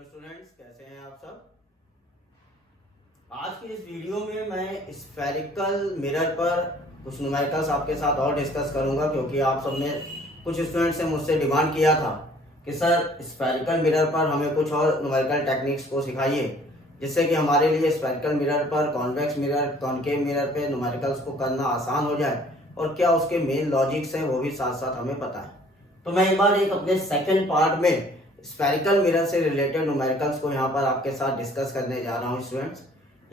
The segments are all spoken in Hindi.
हेलो स्टूडेंट्स, कैसे हैं आप सब। आज के इस वीडियो में मैं स्फेरिकल मिरर पर कुछ न्यूमेरिकल्स आपके साथ और डिस्कस करूंगा, क्योंकि आप सब ने कुछ स्टूडेंट्स ने मुझसे डिमांड किया था कि सर स्फेरिकल मिरर पर हमें कुछ और न्यूमेरिकल टेक्निक्स को सिखाइए, जिससे कि हमारे लिए स्फेरिकल मिरर पर, कॉन्वेक्स मिरर, कॉनकेव मिरर पे न्यूमेरिकल्स को करना आसान हो जाए और क्या उसके मेन लॉजिक्स हैं वो भी साथ साथ हमें पता है। तो मैं एक बार अपने सेकेंड पार्ट में स्फेरिकल मिरर से रिलेटेड न्यूमेरिकल्स को यहाँ पर आपके साथ डिस्कस करने जा रहा हूँ स्टूडेंट्स।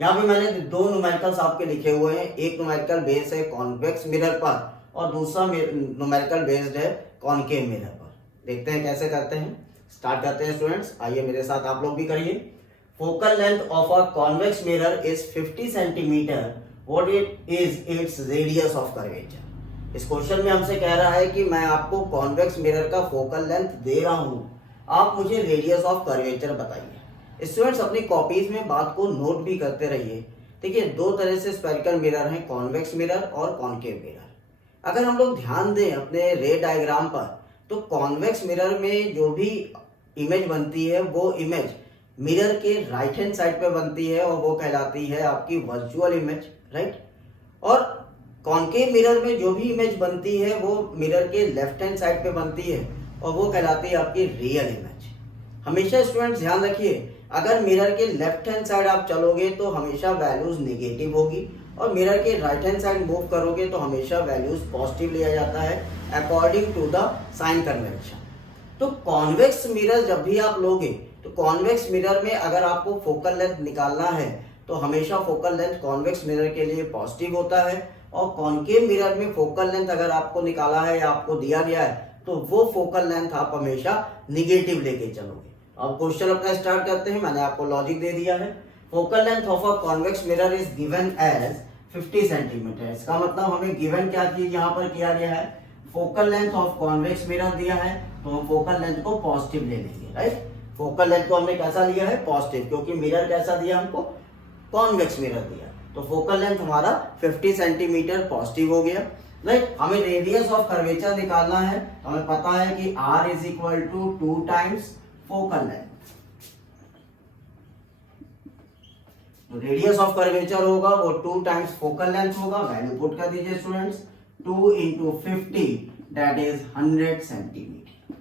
यहाँ पे मैंने दो न्यूमेरिकल्स आपके लिखे हुए हैं। एक न्यूमेरिकल बेस्ड है कॉन्वेक्स मिरर पर और दूसरा न्यूमेरिकल बेस्ड है कॉनकेव मिरर पर। देखते हैं कैसे करते हैं। स्टार्ट करते हैं स्टूडेंट्स, आइए मेरे साथ आप लोग भी करिए। Focal length of a convex mirror is 50 centimetre. What it is its radius of curvature. इस क्वेश्चन में हमसे कह रहा है कि मैं आपको कॉन्वेक्स मिरर का फोकल लेंथ दे रहा हूं, आप मुझे रेडियस ऑफ कर्वेचर बताइए। स्टूडेंट्स अपनी कॉपीज में बात को नोट भी करते रहिए। देखिए, दो तरह से स्फेरिकल मिरर हैं, कॉन्वेक्स मिरर और कॉनकेव मिरर। अगर हम लोग ध्यान दें अपने रे डायग्राम पर, तो कॉन्वेक्स मिरर में जो भी इमेज बनती है वो इमेज मिरर के राइट हैंड साइड पे बनती है और वो कहलाती है आपकी वर्चुअल इमेज, राइट। और कॉनकेव मिरर में जो भी इमेज बनती है वो मिरर के लेफ्ट हैंड साइड पे बनती है और वो कहलाती है आपकी रियल इमेज। हमेशा स्टूडेंट्स ध्यान रखिए, अगर मिरर के लेफ्ट हैंड साइड आप चलोगे तो हमेशा वैल्यूज नेगेटिव होगी और मिरर के राइट हैंड साइड मूव करोगे तो हमेशा वैल्यूज पॉजिटिव लिया जाता है according to the sign convention. तो कॉन्वेक्स मिरर जब भी आप लोगे तो कॉन्वेक्स मिरर में अगर आपको फोकल लेंथ निकालना है तो हमेशा फोकल लेंथ कॉन्वेक्स मिरर के लिए पॉजिटिव होता है, और कॉनकेव मिरर में फोकल लेंथ अगर आपको निकाला है या आपको दिया गया है तो वो फोकल लेंथ आप हमेशा निगेटिव लेके चलोगे। अब क्वेश्चन अपना स्टार्ट करते हैं। मैंने आपको लॉजिक दे दिया है। Focal length of a convex mirror is given as 50 centimetre. इसका मतलब हमें गिवन क्या चीज यहाँ पर किया गया है, focal length of convex mirror दिया है, तो हम फोकल लेंथ को पॉजिटिव ले लेंगे, राइट। फोकल लेंथ को हमने कैसा लिया है, पॉजिटिव, क्योंकि मिरर कैसा दिया हमको, कॉन्वेक्स मिरर दिया। तो फोकल लेंथ हमारा 50 सेंटीमीटर पॉजिटिव हो गया, राइट। हमें रेडियस ऑफ कर्वेचर निकालना है, तो हमें पता है कि R is equal to 2 times focal length. तो रेडियस ऑफ कर्वेचर होगा वो 2 टाइम्स फोकल लेंथ होगा। वैल्यू पुट कर दीजिए students, 2 into 50 that is 100 centimetre.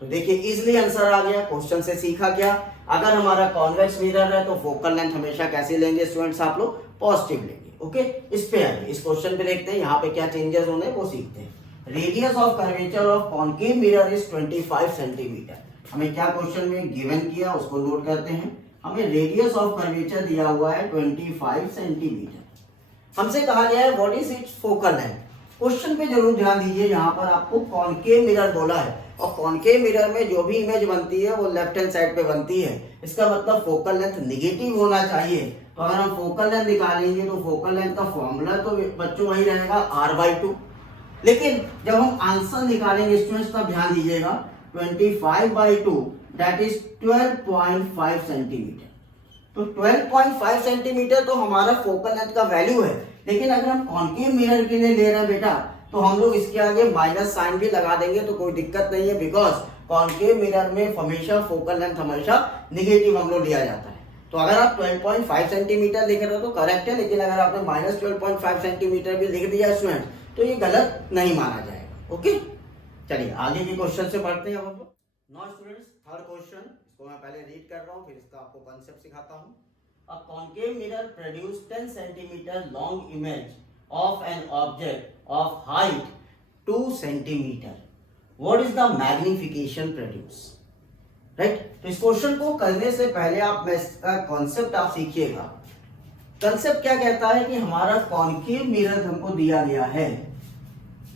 तो देखिए इजिली आंसर आ गया। क्वेश्चन से सीखा क्या, अगर हमारा कॉन्वेक्स मिरर है तो फोकल लेंथ हमेशा कैसे लेंगे स्टूडेंट्स, आप लोग पॉजिटिव लेंगे। ओके, इस पे आइए, इस क्वेश्चन पे देखते हैं यहाँ पे क्या चेंजेस होने वो सीखते हैं। Radius of curvature of concave mirror is 25 centimetre. हमें क्या क्वेश्चन में गिवन किया उसको नोट करते हैं। हमें रेडियस ऑफ कर्वेचर दिया हुआ है 25 सेंटीमीटर। हमसे कहा गया है what is it's focal length. Question पे जरूर ध्यान दीजिए, यहाँ पर आपको कॉनकेव मिरर बोला है और कॉनकेव मिरर में जो भी इमेज बनती है वो लेफ्ट हैंड साइड पे बनती है। इसका मतलब फोकल लेंथ निगेटिव होना चाहिए। तो अगर हम फोकल लेंथ निकालेंगे तो फोकल लेंथ का फॉर्मूला तो बच्चों वही रहेगा R/2। लेकिन जब हम आंसर निकालेंगे स्टूडेंट्स तब ध्यान दीजिएगा, 25/2 दैट इज 12.5 सेंटीमीटर। तो 12.5 सेंटीमीटर तो हमारा फोकल लेंथ का वैल्यू है। लेकिन अगर हम कॉनकेव मिरर के लिए ले रहे हैं बेटा, तो हम लोग इसके आगे माइनस साइन भी लगा देंगे तो कोई दिक्कत नहीं है, बिकॉज कॉनकेव मिरर में हमेशा फोकल लेंथ हमेशा निगेटिव हम लोग लिया जाता है। तो अगर आप 12.5 सेंटीमीटर लिख रहे हो तो करेक्ट है, लेकिन अगर आपने माइनस 12.5 सेंटीमीटर भी लिख दिया स्टूडेंट तो ये गलत नहीं माना जाएगा। ओके, चलिए आगे के क्वेश्चन से पढ़ते हैं। अब नाउ स्टूडेंट्स थर्ड क्वेश्चन, इसको मैं पहले रीड कर रहा हूँ फिर इसका आपको कंसेप्ट सिखाता हूँ। A concave mirror produce 10 centimeter long image of an object of height 2 centimeter. What is the magnification produce? Right? तो इस क्वेश्चन को करने से पहले आप इसका कॉन्सेप्ट आप सीखिएगा। कंसेप्ट क्या कहता है कि हमारा कॉनकेव मिरर हमको दिया गया है,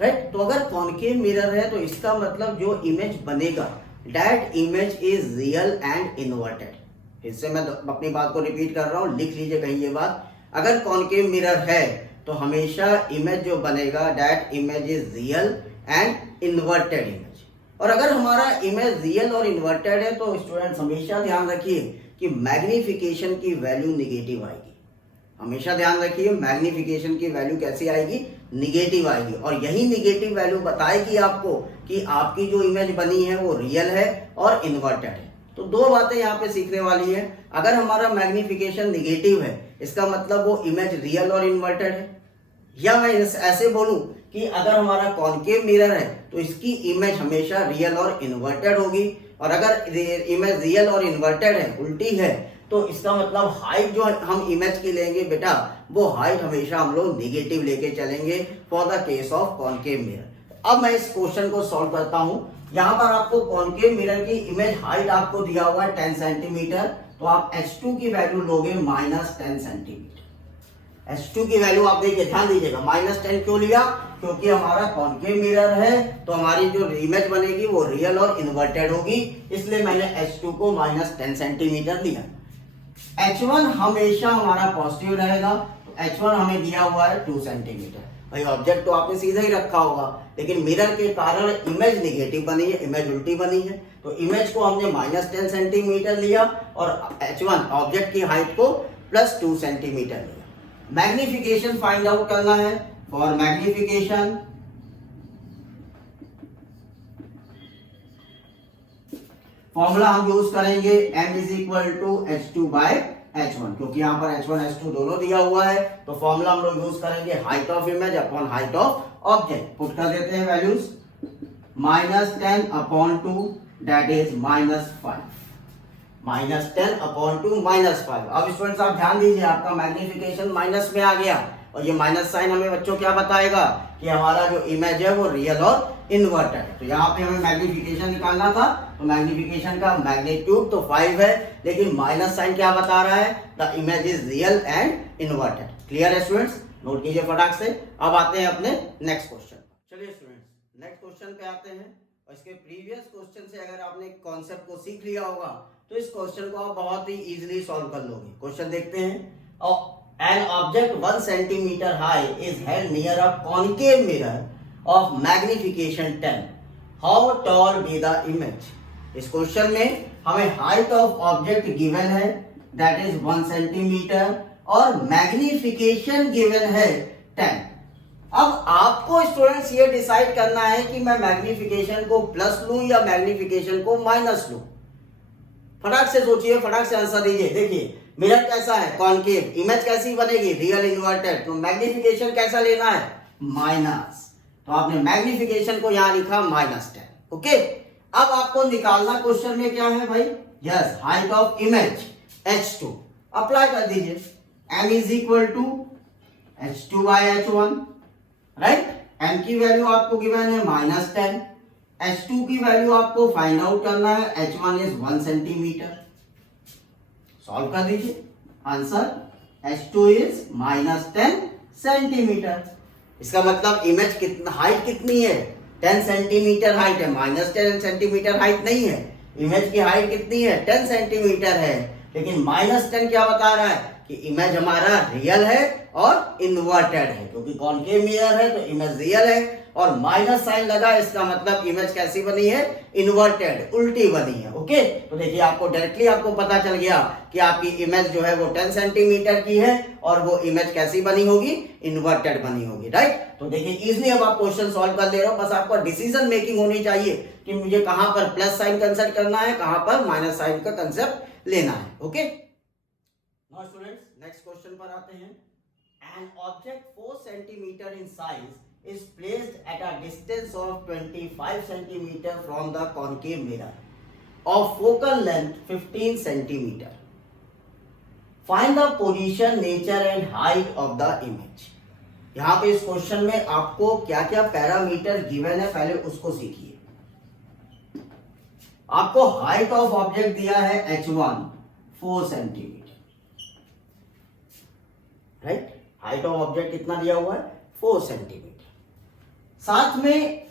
राइट। तो अगर कॉनकेव मिरर है तो इसका मतलब जो इमेज बनेगा that image is real and inverted. इससे मैं अपनी बात को रिपीट कर रहा हूं, लिख लीजिए कहीं ये बात। अगर कॉनकेव मिरर है तो हमेशा इमेज जो बनेगा that image is real and inverted image. और अगर हमारा इमेज रियल और इन्वर्टेड है तो स्टूडेंट्स हमेशा ध्यान रखिए कि मैग्निफिकेशन की वैल्यू निगेटिव आएगी। हमेशा ध्यान रखिए मैग्निफिकेशन की वैल्यू कैसी आएगी, निगेटिव आएगी। और यही निगेटिव वैल्यू बताएगी आपको कि आपकी जो इमेज बनी है वो रियल है और इन्वर्टेड है। तो दो बातें यहाँ पे सीखने वाली है। अगर हमारा मैग्निफिकेशन निगेटिव है इसका मतलब वो इमेज रियल और इन्वर्टेड है, या मैं ऐसे बोलूं कि अगर हमारा कॉनकेव मिरर है तो इसकी इमेज हमेशा रियल और इन्वर्टेड होगी, और अगर इमेज रियल और इन्वर्टेड है, उल्टी है, तो इसका मतलब हाइट जो हम इमेज की लेंगे बेटा वो हाइट हमेशा हम लोग निगेटिव लेके चलेंगे for the case of concave mirror. अब मैं इस क्वेश्चन को सॉल्व करता हूं। यहाँ पर आपको कॉनकेव मिरर की इमेज हाइट आपको दिया हुआ है 10 सेंटीमीटर, तो आप H2 की वैल्यू लोगे -10 सेंटीमीटर। H2 की वैल्यू आप देखिए, ध्यान दीजिएगा, -10 क्यों लिया, क्योंकि हमारा कॉनकेव मिरर है तो हमारी जो इमेज बनेगी वो रियल और इन्वर्टेड होगी, इसलिए मैंने H2 को -10 सेंटीमीटर लिया। H1 हमेशा हमारा पॉजिटिव रहेगा, तो H1 हमें दिया हुआ है 2 सेंटीमीटर। भाई ऑब्जेक्ट तो आपने सीधा ही रखा होगा, लेकिन मिरर के कारण इमेज निगेटिव बनी है, इमेज उल्टी बनी है, तो इमेज को हमने -10 सेंटीमीटर लिया और H1 ऑब्जेक्ट की हाइट को +2 सेंटीमीटर लिया। मैग्निफिकेशन फाइंड आउट करना है। फॉर मैग्निफिकेशन फॉर्मूला हम यूज करेंगे m = H2/H1, क्योंकि यहाँ पर H1 H2 दोनों दिया हुआ है, तो फॉर्मूला हम लोग यूज करेंगे height of image upon height of object. Put कर देते हैं वैल्यूज, -10/2 दैट इज -5, -10/2 -5। अब स्टूडेंट्स आप ध्यान दीजिए, आपका मैग्निफिकेशन माइनस में आ गया, और ये माइनस साइन हमें बच्चों क्या बताएगा कि हमारा जो इमेज है वो रियल और इन्वर्टेड है। तो यहाँ पे हमें मैग्निफिकेशन निकालना था, तो मैग्निफिकेशन का मैग्नीट्यूड तो 5 है, लेकिन माइनस साइन क्या बता रहा है, the image is real and inverted. Clear है स्टूडेंट्स, नोट कीजिए फटाक से। अब आते हैं अपने नेक्स्ट क्वेश्चन। चलिए स्टूडेंट्स नेक्स्ट क्वेश्चन पे आते हैं, और इसके प्रीवियस क्वेश्चन से अगर आपने कॉन्सेप्ट को सीख लिया होगा तो इस क्वेश्चन को आप बहुत ही इजीली सॉल्व कर लोगे। क्वेश्चन देखते हैं। An object 1 centimeter high is held near a concave mirror of magnification 10. How tall be the image? इस क्वेश्चन में हमें हाइट ऑफ ऑब्जेक्ट गिवन है दैट इज 1 सेंटीमीटर और मैग्निफिकेशन गिवन है 10। अब आपको स्टूडेंट्स ये डिसाइड करना है कि मैं मैग्निफिकेशन को प्लस लूं या मैग्निफिकेशन को माइनस लूं। फटाक से सोचिए, फटाक से आंसर दीजिए। देखिए मिरर कैसा है, कॉनकेव, इमेज कैसी बनेगी, रियल इन्वर्टेड, तो मैग्निफिकेशन कैसा लेना है, माइनस, तो आपने मैग्निफिकेशन को यहां लिखा -10। ओके, अब आपको निकालना क्वेश्चन में क्या है भाई, yes height of image H2, apply कर दीजिए, m = H2/H1, राइट। m की वैल्यू आपको गिवन है -10, H2 की वैल्यू आपको फाइंड आउट करना है, H1 इज 1 सेंटीमीटर। सॉल्व कर दीजिए, आंसर H2 इज -10 सेंटीमीटर। इसका मतलब इमेज कितना, हाइट कितनी है, 10 सेंटीमीटर हाइट है, -10 सेंटीमीटर हाइट नहीं है। इमेज की हाइट कितनी है, 10 सेंटीमीटर है, लेकिन -10 क्या बता रहा है कि इमेज हमारा रियल है और इन्वर्टेड है, क्योंकि कॉनकेव मिरर है तो इमेज रियल है, और माइनस साइन लगा, इसका मतलब इमेज कैसी बनी है, इन्वर्टेड, उल्टी बनी है। ओके, तो देखिए आपको डायरेक्टली आपको पता चल गया कि आपकी इमेज जो है वो 10 सेंटीमीटर की है और वो इमेज कैसी बनी होगी, इन्वर्टेड बनी होगी, राइट। तो देखिए इजीली अब आप क्वेश्चन सॉल्व कर ले रहे हो, बस आपको डिसीजन मेकिंग होनी चाहिए कि मुझे कहां पर प्लस साइन कंसेप्ट करना है, कहां पर माइनस साइन का कंसेप्ट लेना है। Okay, now students next question पर आते हैं। An object 4 centimeter in size is placed at a distance of 25 centimeter from the concave mirror of focal length 15 centimeter. Find the position, nature and height of the image. यहाँ पे इस क्वेश्चन में आपको क्या क्या पैरामीटर गिवन है पहले उसको सीखिए। आपको हाइट ऑफ ऑब्जेक्ट दिया है H1 4 centimetre, right. Height of object कितना दिया हुआ है, 4 सेंटीमीटर। साथ में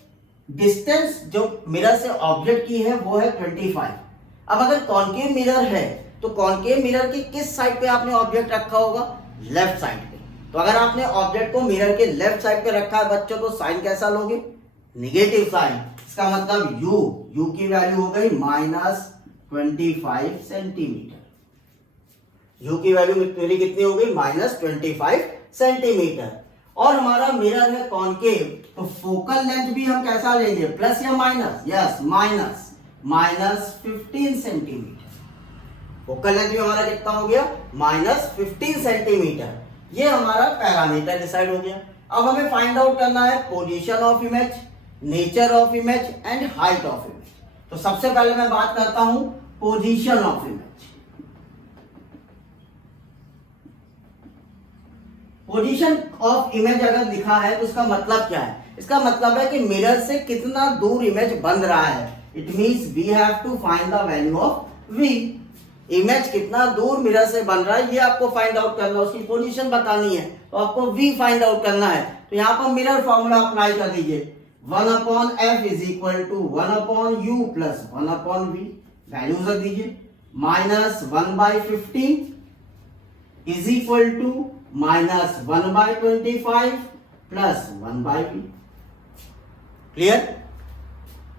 डिस्टेंस जो मिरर से ऑब्जेक्ट की है वो है 25। अब अगर कॉनकेव मिरर है तो कॉनकेव मिरर की किस साइड पे आपने ऑब्जेक्ट रखा होगा, लेफ्ट साइड पे। तो अगर आपने ऑब्जेक्ट को मिरर के लेफ्ट साइड पे रखा है बच्चों, तो साइन कैसा लोगे, निगेटिव साइन। इसका मतलब u की वैल्यू हो गई -25 सेंटीमीटर। u की वैल्यू मेरी कितनी हो गई, -25 सेंटीमीटर। और हमारा मिरर है कॉनकेव, तो फोकल लेंथ भी हम कैसा लेंगे, प्लस या minus, yes minus, -15 centimetre. Focal length भी हमारा कितना हो गया, -15 सेंटीमीटर। ये हमारा पैरामीटर डिसाइड हो गया। अब हमें फाइंड आउट करना है position of image, nature of image and height of image. तो सबसे पहले मैं बात करता हूं position of image. Position of image अगर लिखा है तो इसका मतलब क्या है? इसका मतलब है कि मिरर से कितना दूर इमेज बन रहा है। It means we have to find the value of v। Image कितना दूर मिरर से बन रहा है ये आपको फाइंड आउट करना है, उसकी पोजीशन बतानी है, तो आपको v फाइंड आउट करना है। तो यहां पर मिरर फॉर्मूला अप्लाई कर दीजिए, 1/f is equal to 1/u plus 1/v। Values रख दीजिए, -1/15 is equal to -1/25 plus 1/v। Clear?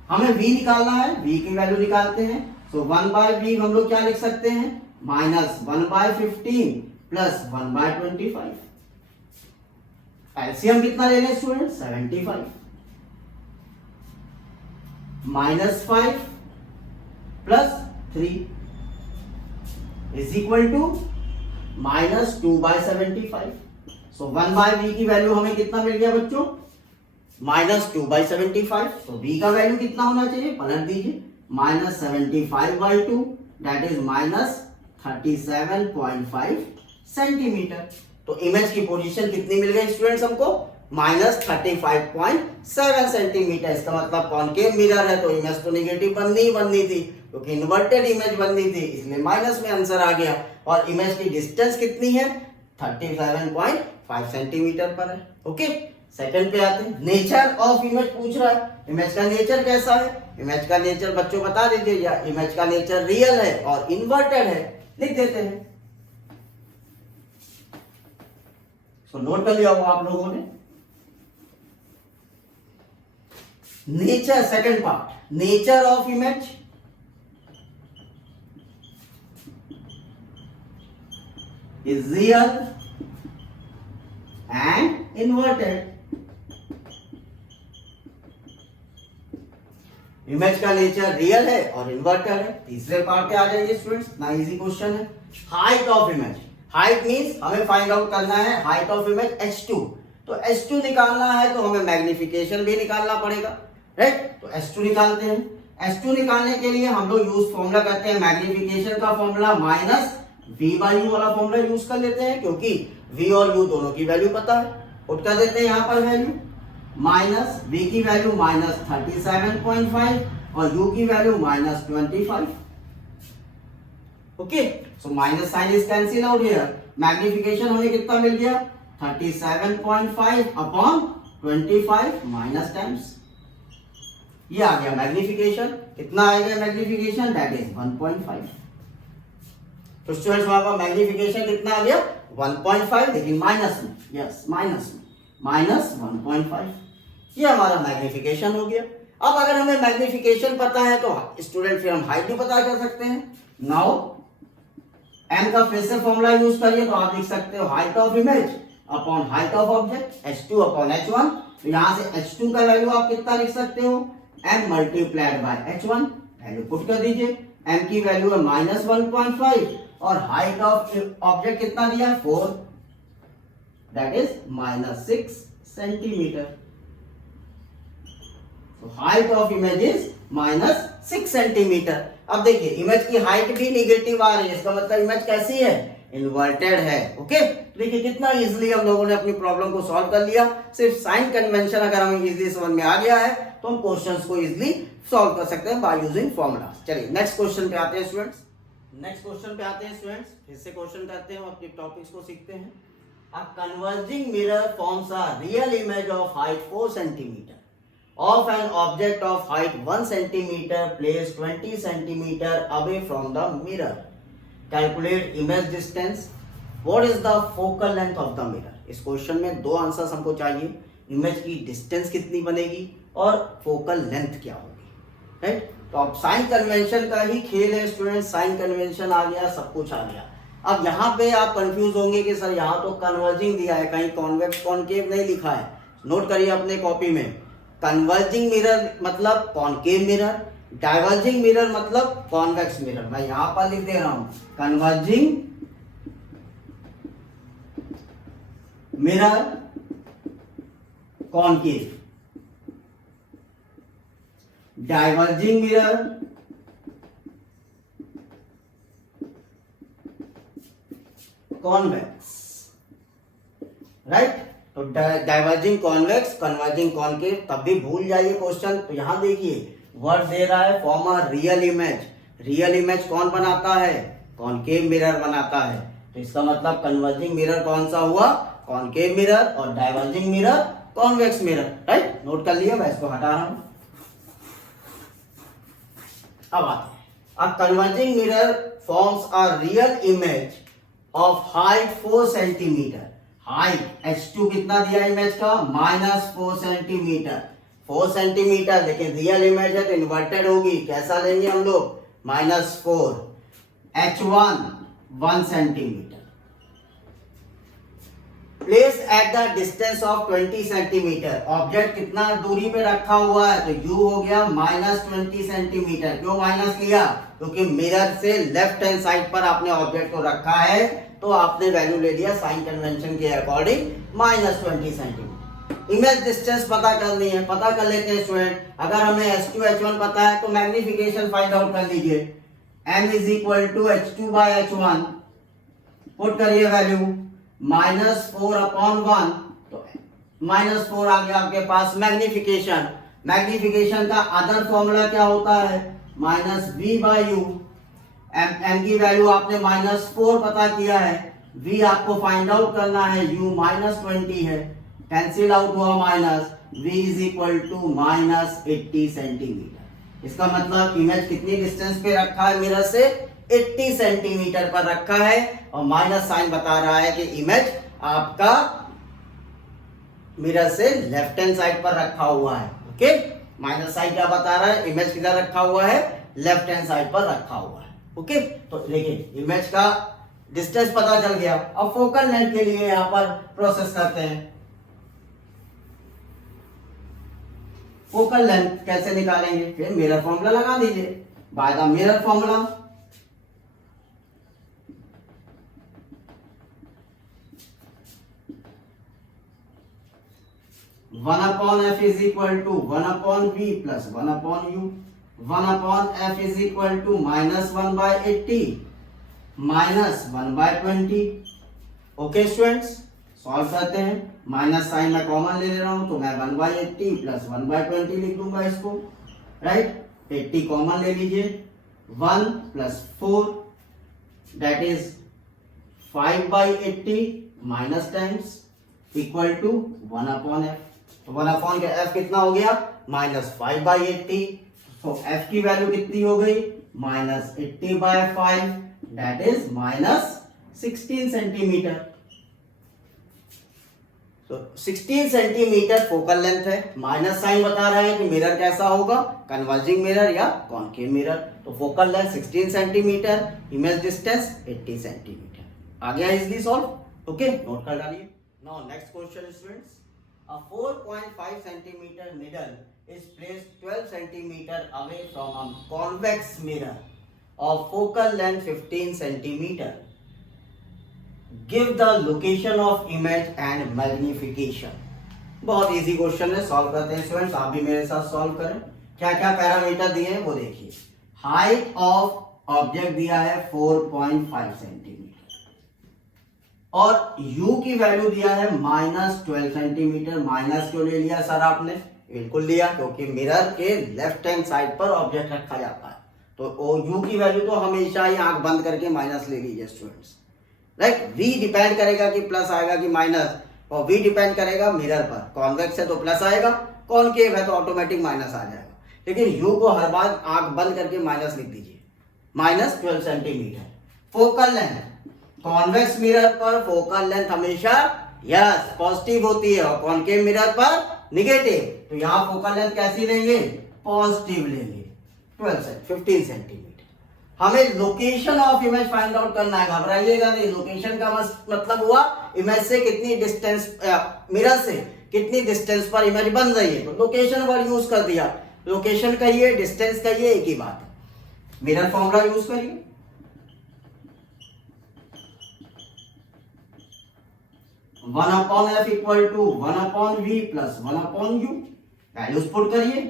हमें v निकालना है, v की वैल्यू निकालते हैं। तो 1/v हम लोग क्या लिख सकते हैं, -1/15 प्लस 1/25। एलसीएम कितना ले लें student, 75। -5 plus 3 is equal to -2/75। So 1/v की वैल्यू हमें कितना मिल गया बच्चों, -2/75। तो v का वैल्यू कितना होना चाहिए, पलट दीजिए, -75/2 दैट इज -37.5 सेंटीमीटर। तो इमेज की पोजीशन कितनी मिल गई स्टूडेंट्स हमको, -35.7 सेंटीमीटर। इसका मतलब कॉनकेव मिरर है तो इमेज तो नेगेटिव बननी ही बननी थी, क्योंकि इन्वर्टेड इमेज बननी थी, इसलिए माइनस में आंसर आ गया। और इमेज की डिस्टेंस कितनी है, 37.5 सेंटीमीटर पर है। ओके, सेकंड पे आते हैं, नेचर ऑफ इमेज पूछ रहा है, इमेज का नेचर कैसा है। इमेज का नेचर बच्चों बता दीजिए, या इमेज का नेचर रियल है और इन्वर्टेड है, लिख देते हैं। तो नोट कर लिया होगा आप लोगों ने। Nature, second part, nature of image is real and inverted. Image का नेचर रियल है और इन्वर्टेड है। तीसरे पार्ट पे आ जाइए स्टूडेंट्स, ना इजी क्वेश्चन है। Height of image, height means हमें फाइंड आउट करना है हाइट ऑफ इमेज h2। तो h2 निकालना है तो हमें मैग्निफिकेशन भी निकालना पड़ेगा, राइट। तो h2 निकालते हैं। h2 निकालने के लिए हम लोग यूज फॉर्मूला करते हैं, मैग्निफिकेशन का फॉर्मूला -v/u वाला फॉर्मूला यूज कर लेते हैं, क्योंकि v और u दोनों की वैल्यू पता है। पुट कर देते हैं यहाँ पर वैल्यू, माइनस v की वैल्यू -37.5 और u की value -25। Okay, so minus sign is cancel out here. Magnification हमें कितना मिल गया, 37.5/25 माइनस टाइम्स, ये आ गया मैग्निफिकेशन। कितना आएगा मैग्निफिकेशन, दैट इज 1.5। तो स्टूडेंट्स वहां पर मैग्निफिकेशन कितना आ गया, 1.5, लेकिन माइनस में, यस माइनस में, -1.5। ये हमारा मैग्निफिकेशन हो गया। अब अगर हमें मैग्निफिकेशन पता है तो स्टूडेंट फिर हम हाइट भी पता कर सकते हैं। नाउ m का फिर से फॉर्मूला यूज करिए, तो आप लिख सकते हो height of image upon height of object, h2 upon h1। तो यहां से h2 का वैल्यू आप कितना लिख सकते हो, m multiplied by h1। Value put कर दीजिए, m की वैल्यू है -1.5 और हाइट ऑफ ऑब्जेक्ट कितना दिया है, 4, दैट इज -6 सेंटीमीटर। तो height of image is -6 centimetre. अब देखिए इमेज की हाइट भी निगेटिव आ रही है, इसका मतलब इमेज कैसी है, इन्वर्टेड है। ओके, देखिए कितना इजीली हम लोगों ने अपनी प्रॉब्लम को सॉल्व कर लिया। सिर्फ साइन कन्वेंशन अगर हमें इजीली समझ में आ गया है तो हम क्वेश्चंस को इजीली सॉल्व कर सकते हैं बाय यूजिंग फॉर्मूला। चलिए नेक्स्ट क्वेश्चन पे आते हैं स्टूडेंट्स। नेक्स्ट क्वेश्चन पे आते हैं स्टूडेंट्स, फिर से क्वेश्चन करते हैं, अपने टॉपिक्स को सीखते हैं। A converging mirror forms a real image of height 4 centimeter of an object of height 1 centimeter placed 20 centimeter away from the mirror. Calculate image distance. What is the focal length of the mirror? इस क्वेश्चन में दो आंसर्स हमको चाहिए, इमेज की डिस्टेंस कितनी बनेगी और फोकल लेंथ क्या होगी, राइट। तो अब साइन कन्वेंशन का ही खेल है स्टूडेंट, साइन कन्वेंशन आ गया, सब कुछ आ गया। अब यहाँ पे आप कंफ्यूज होंगे कि सर यहाँ तो कन्वर्जिंग दिया है, कहीं कॉन्वेक्स कॉनकेव नहीं लिखा है। नोट करिए अपने कॉपी में, कन्वर्जिंग मिरर मतलब कॉनकेव मिरर डाइवर्जिंग मिरर मतलब कॉन्वेक्स मिरर, मैं यहां पर लिख दे रहा हूं converging mirror concave, diverging mirror convex, right. तो डाइवर्जिंग कॉन्वेक्स, कन्वर्जिंग कॉनकेव, तब भी भूल जाइए क्वेश्चन। तो यहां देखिए वर्ड दे रहा है form a real image. Real image कौन बनाता है? कॉनकेव मिरर बनाता है। तो इसका मतलब कन्वर्जिंग मिरर कौन सा हुआ? कॉनकेव मिरर, और diverging mirror convex mirror, right. Note कर लिया, मैं इसको हटा रहा हूं। अब आते हैं, a converging mirror forms a real image of height 4 centimetre. Height H2 कितना दिया इमेज का? -4 सेंटीमीटर, 4 सेंटीमीटर। लेकिन रियल इमेज है तो इन्वर्टेड होगी, कैसा लेंगे हम लोग? -4, H1 1 centimetre. Place at the distance of 20 centimetre. Object कितना दूरी पे रखा हुआ है? तो U हो गया -20 सेंटीमीटर। क्यों माइनस लिया? क्योंकि मिरर से लेफ्ट हैंड साइड पर आपने ऑब्जेक्ट को रखा है, तो आपने वैल्यू ले लिया साइन कन्वेंशन के अकॉर्डिंग -20 सेंटीमीटर। इमेज डिस्टेंस पता करनी है, पता कर लेते हैं स्टूडेंट। अगर हमें H2 H1 पता है तो मैग्निफिकेशन फाइंड आउट कर लीजिए। M = H2/H1, पुट करिए वैल्यू -4/1, तो -4 आ गया आपके पास। मैग्निफिकेशन, मैग्निफिकेशन का अदर फॉर्मूला क्या होता है? -V/U। M की वैल्यू आपने -4 पता किया है, V आपको फाइंड आउट करना है, U -20 है, कैंसिल आउट हुआ माइनस, V = -80 सेंटीमीटर। इसका मतलब इमेज कितनी डिस्टेंस पे रखा है मिरर से? 80 सेंटीमीटर पर रखा है, और माइनस साइन बता रहा है कि इमेज आपका मिरर से लेफ्ट हैंड साइड पर रखा हुआ है। ओके, माइनस साइन क्या बता रहा है? इमेज किधर रखा हुआ है? लेफ्ट हैंड साइड पर रखा हुआ है। ओके, तो देखिए इमेज का डिस्टेंस पता चल गया। अब फोकल लेंथ के लिए यहां पर प्रोसेस करते हैं। फोकल लेंथ कैसे निकालेंगे? फिर मिरर फॉर्मूला लगा दीजिए, by the mirror formula. One upon F = 1/V + 1/U। 1/F = -1/80 -1/20। Okay students, solve करते हैं। माइनस साइन मैं कॉमन ले रहा हूं, तो मैं 1/80 + 1/20 लिख दूंगा इसको, राइट। 80 कॉमन ले लीजिए, 1 + 4 that is 5/80 minus times equal to 1/F। तो 1/F कितना हो गया? -5/80। तो F की वैल्यू कितनी हो गई? -80/5 दैट इज -16 सेंटीमीटर। तो 16 सेंटीमीटर फोकल लेंथ है। माइनस साइन बता रहा है कि मिरर कैसा होगा? कन्वर्जिंग मिरर या कॉनकेव मिरर। तो focal length 16 centimetre, image distance 80 centimetre. आ गया इजली सॉल्व। ओके, नोट कर डालिए। Now next question students, a 4.5 centimeter needle is placed 12 centimeter away from a convex mirror of focal length 15 centimeter. Give the location of image and magnification. बहुत इजी क्वेश्चन है, सॉल्व करते हैं स्टूडेंट्स। आप भी मेरे साथ सॉल्व करें। क्या क्या पैरामीटर दिए हैं वो देखिए। हाइट ऑफ ऑब्जेक्ट दिया है 4.5 सेंटीमीटर, और U की वैल्यू दिया है -12 सेंटीमीटर। माइनस क्यों ले लिया सर आपने? बिल्कुल लिया, क्योंकि मिरर के लेफ्ट हैंड साइड पर ऑब्जेक्ट रखा जाता है। तो U की वैल्यू तो हमेशा ही आंख बंद करके माइनस ले लीजिए स्टूडेंट्स, राइट। V डिपेंड करेगा कि प्लस आएगा कि माइनस, और V डिपेंड करेगा मिरर पर। कॉन्वेक्स है तो प्लस आएगा, कॉनकेव है तो ऑटोमेटिक माइनस आ जाएगा। लेकिन U को हर बार आंख बंद करके माइनस लिख दीजिए, -12 centimetre. Focal length, convex mirror पर फोकल लेंथ हमेशा यस पॉजिटिव होती है, और कॉनकेव मिरर पर निगेटिव। तो यहां फोकल लेंथ कैसी लेंगे? पॉजिटिव लेंगे, 15 सेंटीमीटर। हमें location of image find out करना है, घबराइएगा नहीं। लोकेशन का मतलब हुआ इमेज से कितनी डिस्टेंस, मिरर से कितनी डिस्टेंस पर इमेज बन रही है। तो लोकेशन वर्ड यूज कर दिया। लोकेशन कहिए, डिस्टेंस कहिए, एक ही बात है। मिरर फॉर्मूला यूज करिए। One upon f equal to one upon v plus one upon u, values put करिए।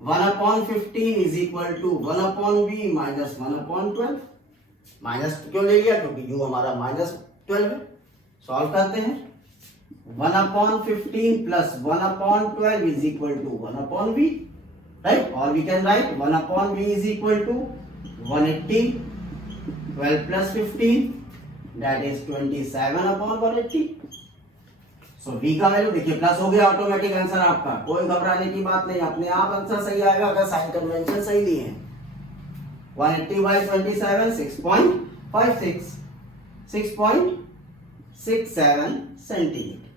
1/15 is equal to 1/v minus 1/12। Minus क्यों ले लिया? क्योंकि u हमारा -12 है। सॉल्व करते हैं। 1/15 plus 1/12 is equal to 1/v, right? और we can write 1/v is equal to 180, 12 plus 15 that is 27/180। So v का वैल्यू देखिए प्लस हो गया, ऑटोमेटिक आंसर आपका, कोई घबराने की बात नहीं, अपने आप आंसर सही आएगा अगर साइन कन्वेंशन सही लिए हैं। 180 बाई 27 6.56 6.67 सेंटीमीटर।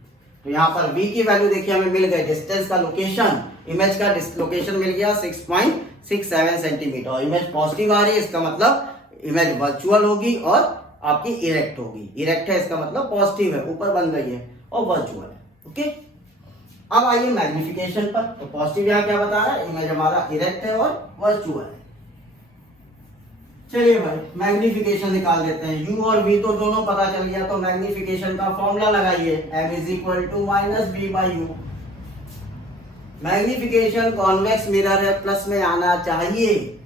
तो यहाँ पर v की वैल्यू देखिए हमें मिल गई, डिस्टेंस का लोकेशन, इमेज का लोकेशन मिल गया 6.67 सेंटीमीटर। और इमेज पॉजिटिव आ रही है, इसका मतलब इमेज वर्चुअल होगी और आपकी इरेक्ट होगी। इरेक्ट है इसका मतलब पॉजिटिव है, ऊपर बन रही है, और वर्चुअल है। ओके, अब आइए मैग्निफिकेशन पर। तो पॉजिटिव यहाँ क्या बता रहा है? इमेज हमारा इरेक्ट है और वर्चुअल है। चलिए भाई मैग्निफिकेशन निकाल देते हैं। u और v तो दोनों पता चल गया, तो मैग्निफिकेशन का फॉर्मूला लगाइए, m is equal to minus v by u. Magnification convex mirror है, प्लस में आना चाहिए,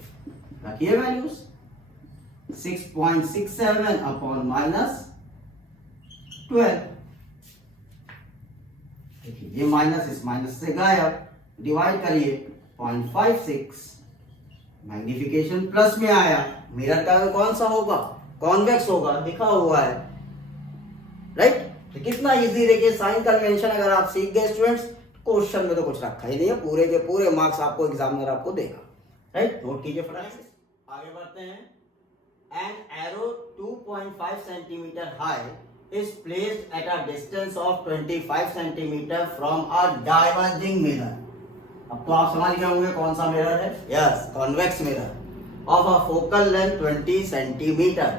रखिए वैल्यूज 6.67 अपॉन माइनस 12। ये माइनस इस माइनस से गायब, डिवाइड करिए 0.56। मैग्निफिकेशन प्लस में आया, मिरर का कौन सा होगा? कॉन्वेक्स होगा, दिखा हुआ है, राइट? तो कितना इजी देखिए, साइन कन्वेंशन अगर आप सीख गए स्टूडेंट्स, क्वेश्चन में तो कुछ रखा ही नहीं है, पूरे के पूरे मार्क्स आपको एग्जामिनर आपको देगा, राइट? नोट कीजिए फ्रेंड्स। आगे बढ़ते हैं। An arrow 2.5 centimetre high is placed at a distance of 25 centimeter from a diverging mirror। अब तो आप समझ गए होंगे कौन सा मिरर है? Yes, convex mirror of a focal length 20 centimetre.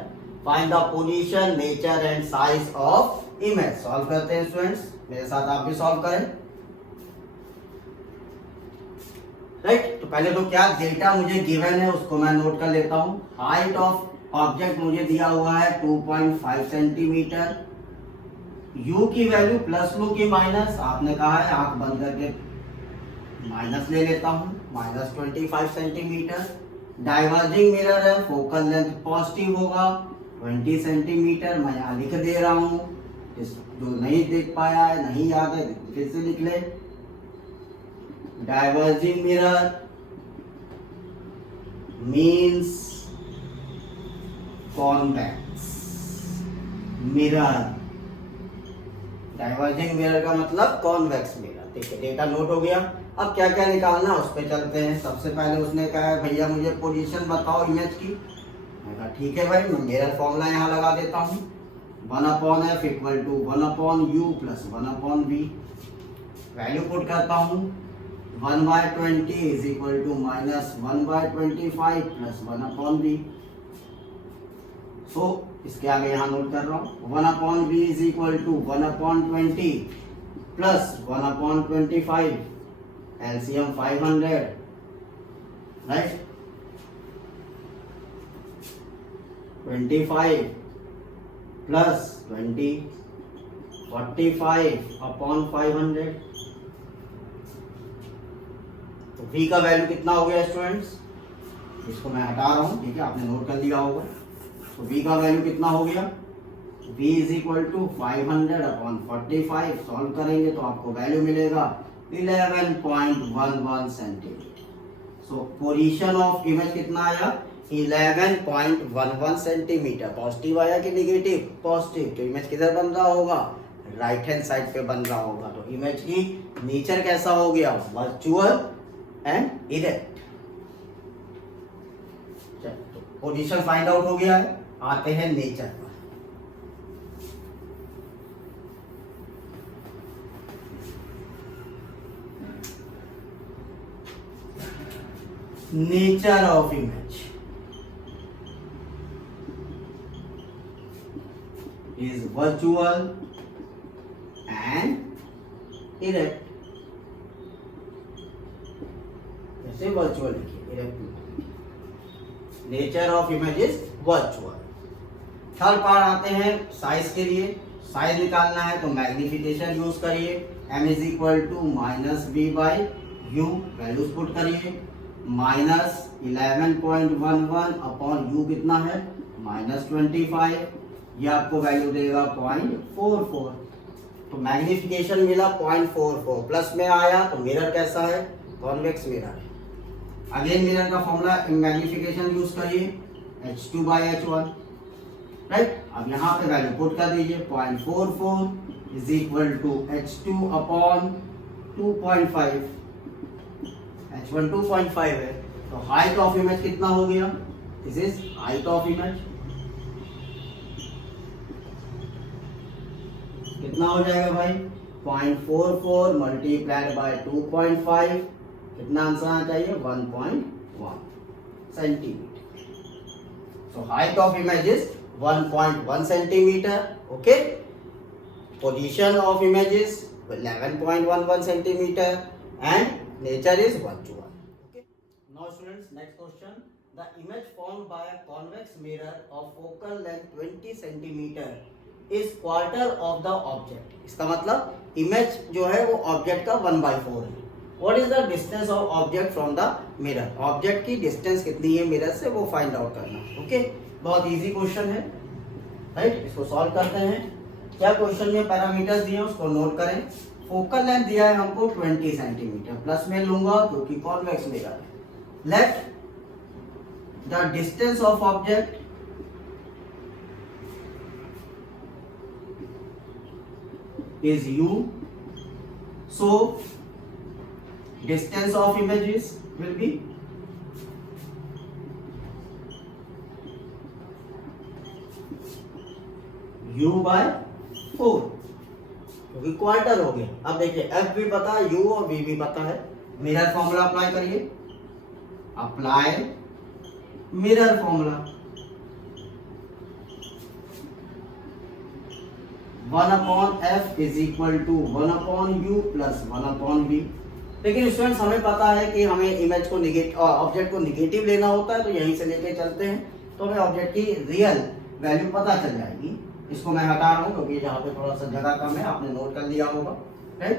Find the position, nature and size of image. Solve करते हैं स्टूडेंट्स, मेरे साथ आप भी सॉल्व करें, राइट? तो पहले तो क्या डेटा मुझे गिवन है उसको मैं नोट कर लेता हूं। हाइट ऑफ ऑब्जेक्ट मुझे दिया हुआ है 2.5 सेंटीमीटर। u की वैल्यू प्लस लो की माइनस, आपने कहा है आंख बंद करके माइनस ले लेता हूं, माइनस 25 सेंटीमीटर। डाइवर्जिंग मिरर है, फोकल लेंथ पॉजिटिव होगा 20 सेंटीमीटर। मैं यहाँ लिख दे रहा हूं, जो नहीं देख पाया है, नहीं याद है, फिर से लिख ले। Diverging mirror means convex mirror. Diverging mirror का मतलब कॉन्वेक्स मिरर। ठीक है, डेटा नोट हो गया। अब क्या क्या निकालना उस पर चलते हैं। सबसे पहले उसने कहा भैया मुझे पोजीशन बताओ इमेज की। मैं कहा ठीक है भाई, मैं मिरर फॉर्मूला यहाँ लगा देता हूँ। 1/f equal to 1/u plus 1/v। Value put करता हूँ, 1/20 is equal to minus 1/25 plus 1/v। So इसके आगे यहाँ नोट कर रहा हूँ, 1/v is equal to 1/20 plus 1/25, LCM 500, right? 25 plus 20, 45 upon 500। तो v का वैल्यू कितना हो गया स्टूडेंट्स? इसको मैं हटा रहा हूँ, ठीक है, आपने नोट कर लिया होगा। तो v का वैल्यू कितना हो गया? v is equal to 500 upon 45। Solve करेंगे तो आपको वैल्यू मिलेगा 11.11 centimetre. So position of image कितना आया? 11.11 सेंटीमीटर। पॉजिटिव आया कि नेगेटिव? पॉजिटिव। तो इमेज किधर बन रहा होगा? राइट हैंड साइड पे बन रहा होगा। तो इमेज की नेचर कैसा हो गया? Virtual and erect. तो पोजीशन फाइंड आउट हो गया है, आते हैं नेचर पर। Nature of image is virtual and erect. से वर्चुअल लिखिए, nature of image is virtual. Third part आते हैं साइज के लिए। साइज निकालना है तो मैग्निफिकेशन यूज करिए, m is equal to minus v by u, values put करिए, माइनस 11.11 अपॉन यू कितना है -25, ये आपको वैल्यू देगा 0.44। तो मैग्निफिकेशन मिला 0.44, प्लस में आया तो मिरर कैसा है, कॉन्वेक्स मिरर है। अगेन मिरर का फॉर्मूला मैग्निफिकेशन यूज करिए h2/h1, राइट। अब यहाँ पे वैल्यू पुट कर दीजिए, 0.44 is equal to h2 upon 2.5, h1 2.5 है, तो हाइट ऑफ इमेज कितना हो गया, this is height of image, कितना हो जाएगा भाई 0.44 मल्टीप्लाइड बाय 2.5, कितना आंसर आना चाहिए 1.1 centimetre. So height of image is 1.1 centimetre, okay. Position of image is 11.11 centimetre and nature is virtual. Okay. Now students, next question. The image formed by a convex mirror of focal length 20 centimeter is quarter of the object. इसका मतलब इमेज जो है वो ऑब्जेक्ट का 1/4 है। What is the distance of object from the mirror? Object की डिस्टेंस कितनी है मिरर से, वो फाइंड आउट करना। ओके, बहुत इजी क्वेश्चन है, राइट। इसको सॉल्व करते हैं। क्या क्वेश्चन में पैरामीटर्स दिए हैं उसको नोट करें। फोकल लेंथ दिया है हमको 20 सेंटीमीटर, प्लस में लूंगा क्योंकि कॉन्वेक्स मिरर है। Let the distance of object is u, so distance of images will be u by 4, क्योंकि क्वार्टर हो गया। अब देखिए f भी पता है, u और v भी पता है, मिरर फॉर्मूला अप्लाई करिए, apply mirror formula 1/f is equal to 1/u plus 1/v। लेकिन स्टूडेंट्स हमें पता है कि हमें इमेज को ऑब्जेक्ट को निगेटिव लेना होता है, तो यहीं से लेके चलते हैं तो हमें ऑब्जेक्ट की रियल वैल्यू पता चल जाएगी। इसको मैं हटा रहा हूं क्योंकि यहाँ पे थोड़ा सा जगह कम है, आपने नोट कर लिया होगा, right.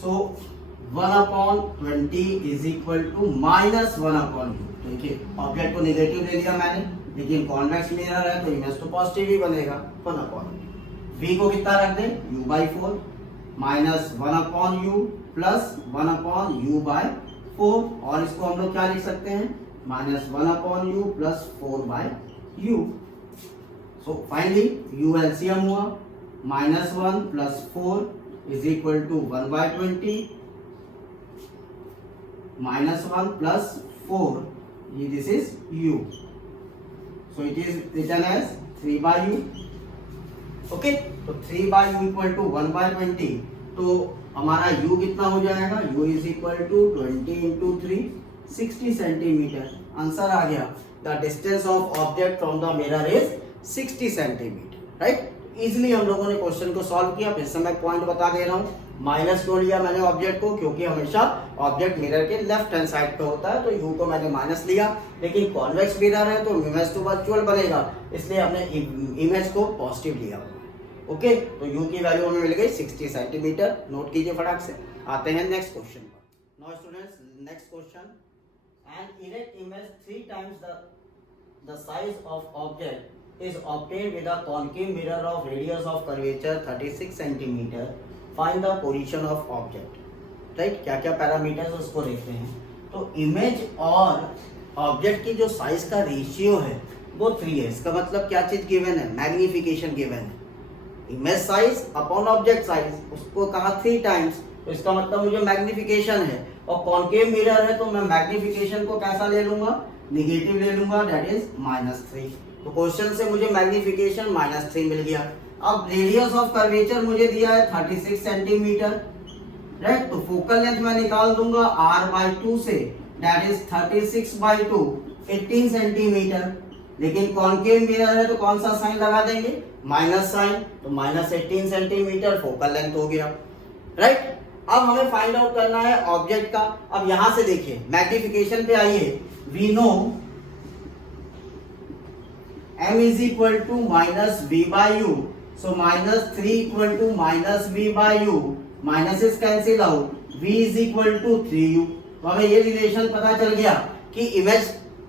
So 1/20 is equal to -1/u। देखिए ऑब्जेक्ट को नेगेटिव ले लिया मैंने, लेकिन कॉन्वेक्स मिरर है तो इमेज तो पॉजिटिव ही बनेगा। 1/v, v को कितना रख दें u/4 -1/u प्लस 1/u/4, और इसको हम लोग क्या लिख सकते हैं -1/u plus 4/u। So finally u LCM हुआ, -1 plus 4 is equal to 1/20, -1 plus 4, this is u, so it is written as 3/u। Okay, तो 3/u इक्वल टू 1/20, तो हमारा u कितना हो जाएगा, u is equal to 20 into 3 60 centimetre. Answer आ गया, the distance of object from the mirror is 60 centimetre, right. Easily हम लोगों ने क्वेश्चन को सॉल्व किया। फिर से मैं पॉइंट बता दे रहा हूँ, माइनस क्यों लिया मैंने ऑब्जेक्ट को, क्योंकि हमेशा ऑब्जेक्ट मिरर के लेफ्ट हैंड साइड पे होता है, तो यू को मैंने माइनस लिया। लेकिन कॉन्वेक्स मिरर है तो इमेज तो वर्चुअल बनेगा, इसलिए हमने इमेज को पॉजिटिव लिया। ओके, तो यू की वैल्यू हमें मिल गई 60 सेंटीमीटर। नोट कीजिए फटाक से। आते हैं नेक्स्ट क्वेश्चन पर। Now students, next question, an erect image 3 times the size of object is obtained with a concave mirror of radius of curvature 36 cm. Find the position of object. Right, क्या क्या पैरामीटर्स उसको देखते हैं। तो इमेज और ऑब्जेक्ट की जो साइज का रेशियो है वो 3 है। इसका मतलब क्या चीज गिवन है, मैग्निफिकेशन गिवन है। Image size upon object size, उसको कहा 3 टाइम्स, तो इसका मतलब मुझे मैग्निफिकेशन है। और कॉन्केव मिरर है तो मैं मैग्निफिकेशन को कैसा ले लूंगा, निगेटिव ले लूंगा, दैट इज -3। तो क्वेश्चन से मुझे मैग्निफिकेशन -3 मिल गया। अब रेडियस ऑफ कर्वेचर मुझे दिया है 36 सेंटीमीटर, राइट। तो फोकल लेंथ मैं निकाल दूंगा r/2 से, दैट इज 36/2 18 सेंटीमीटर। लेकिन कॉनकेव मिरर है तो कौन सा साइन लगा देंगे, माइनस साइन, तो माइनस 18 सेंटीमीटर फोकल लेंथ हो गया, राइट। अब हमें फाइंड आउट करना है ऑब्जेक्ट का। अब यहां से देखिए मैग्निफिकेशन पे आइए, we know m is equal to minus v by u, so minus 3 equal to minus v by u, minuses cancel out, v is equal to 3u। तो हमें ये रिलेशन पता चल गया कि इमेज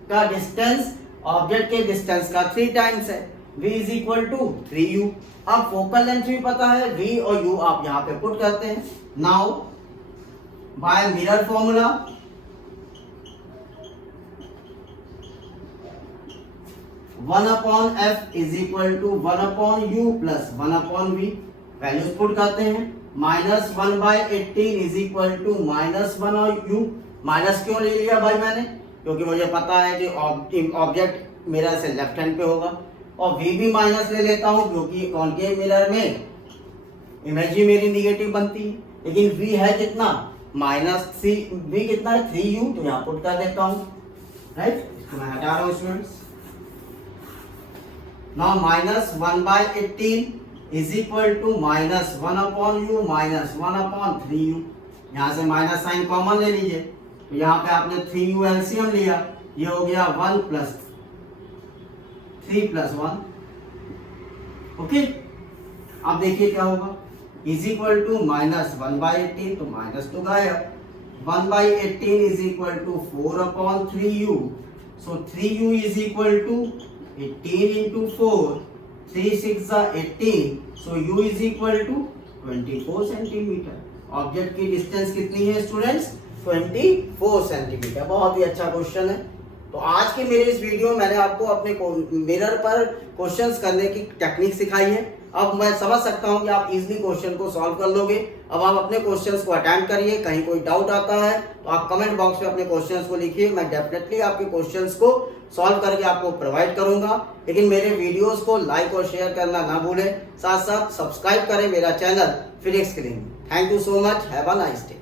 का डिस्टेंस ऑब्जेक्ट के डिस्टेंस का 3 टाइम्स है, v is equal to 3u। अब फोकल लेंथ भी पता है, v और u आप यहाँ पे पुट करते हैं। Now by mirror formula, one upon f is equal to 1 upon u plus 1 upon v, values put करते हैं। Minus 1 by 18 is equal to minus 1 और यू, माइनस क्यों ले लिया भाई मैंने, क्योंकि मुझे पता है कि ऑब्जेक्ट मिरर से लेफ्ट हैंड पे होगा, और v भी माइनस ले लेता हूं क्योंकि कॉनकेव मिरर में इमेज ही मेरी निगेटिव बनती है, लेकिन v है कितना, माइनस 3, v कितना है 3u, तो यहाँ पुट कर देता हूं, राइट। इसको मैं हटा रहा हूं students. Now minus 1 by 18 is equal to minus 1 upon u minus 1 upon 3u। यहाँ से माइनस साइन कॉमन ले लीजिए, तो यहाँ पे आपने 3u एलसीएम लिया, ये हो गया 1 प्लस 3 प्लस 1, ओके। अब देखिए क्या होगा, is equal to minus 1 by 18, तो माइनस तो गायब, 1 by 18 is equal to 4 upon 3u, so 3u is equal to 18 into 4, 3 6 18, so u is equal to 24 centimetre. Object की डिस्टेंस कितनी है स्टूडेंट्स, 24 सेंटीमीटर। बहुत ही अच्छा क्वेश्चन है। तो आज के मेरे इस वीडियो में मैंने आपको अपने मिरर पर क्वेश्चंस करने की टेक्निक सिखाई है। अब मैं समझ सकता हूं कि आप इजीली क्वेश्चन को सॉल्व कर लोगे। अब आप अपने क्वेश्चंस को अटेम्प्ट करिए, कहीं कोई डाउट आता है तो आप कमेंट बॉक्स में अपने क्वेश्चंस को लिखिए, मैं डेफिनेटली आपके क्वेश्चंस को सॉल्व करके आपको प्रोवाइड करूंगा। लेकिन मेरे वीडियोस को लाइक और शेयर करना ना भूलें, साथ साथ सब्सक्राइब करें मेरा चैनल फिजिक्स के लिए। Thank you so much, have a nice day.